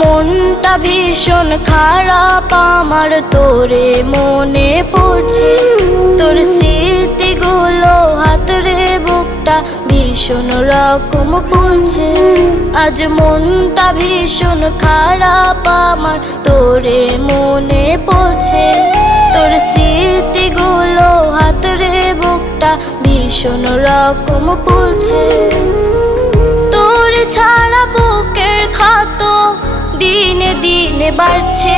মনটা ভীষণ খারাপ আমার, তোরে মনে পড়ছে। তোর স্মৃতিগুলো হাতরে বুকটা ভীষণ রকম পড়ছে। আজ মনটা ভীষণ খারাপ আমার, তোরে মনে পড়ছে। তোর স্মৃতিগুলো হাতরে বুকটা ভীষণ রকম পড়ছে। তোর ছাড়া বুকের ক্ষত দিনে দিনে বাড়ছে।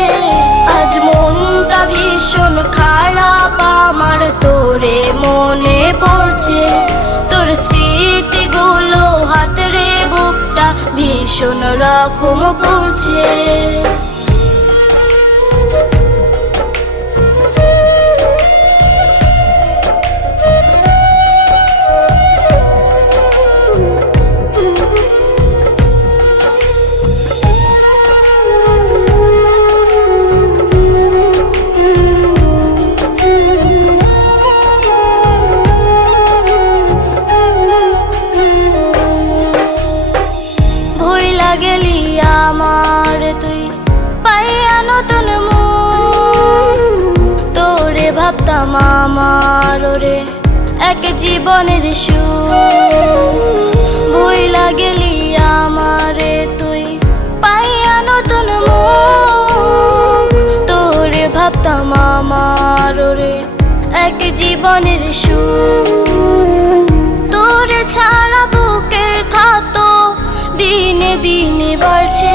আজ মনটা ভীষণ খারাপ আমার, তোরে মনে পড়ছে। তোর স্মৃতিগুলো হাতরে বুকটা ভীষণ রকম পড়ছে। গেলি আমার তুই পাইয়া নতুন মন, তোরে ভাবতাম আমার রে এক জীবনের সুখ। ভুইলা গেলি আমারে তুই পাইয়া নতুন মন, তোরে ভাবতাম আমার রে এক জীবনের সুখ। তোরে ছাড়া বুকের ক্ষত দিনে দিনে বাড়ছে।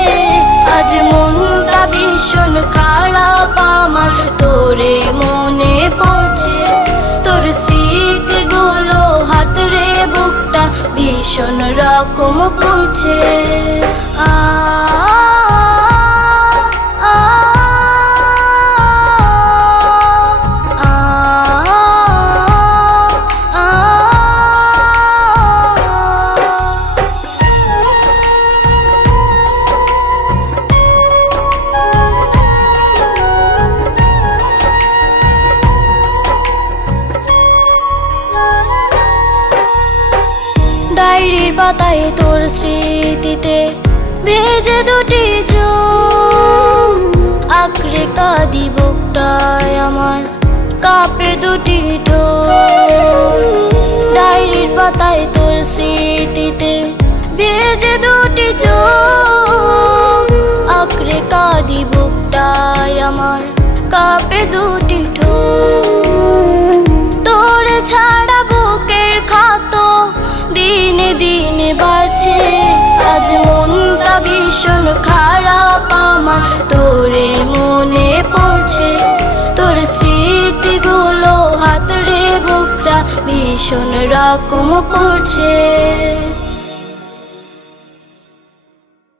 আজ মনটা ভীষণ খারাপ আমার, তোরে মনে পড়ছে। তোর স্মৃতিগুলো হাতরে বুকটা ভীষণ রকম পড়ছে। ডায়েরির পাতায় তোর স্মৃতিতে ভেজে দুটি চোখ, আঁকড়ে কাঁদি বুকটায় আমার কাঁপে দুটি ঠোঁট। ডায়েরির পাতায় তোর স্মৃতিতে ভেজে দুটি চোখ, আঁকড়ে কাঁদি বুকটায় আমার কাঁপে দুটি ঠোঁট। তোর ছাড়া বুকের ক্ষত দিনে দিনে বাড়ছে। আজ মনটা ভীষণ খারাপ আমার, তোরে মনে পড়ছে। তোর স্মৃতিগুলো হাতরে বুকটা ভীষণ রকম পড়ছে।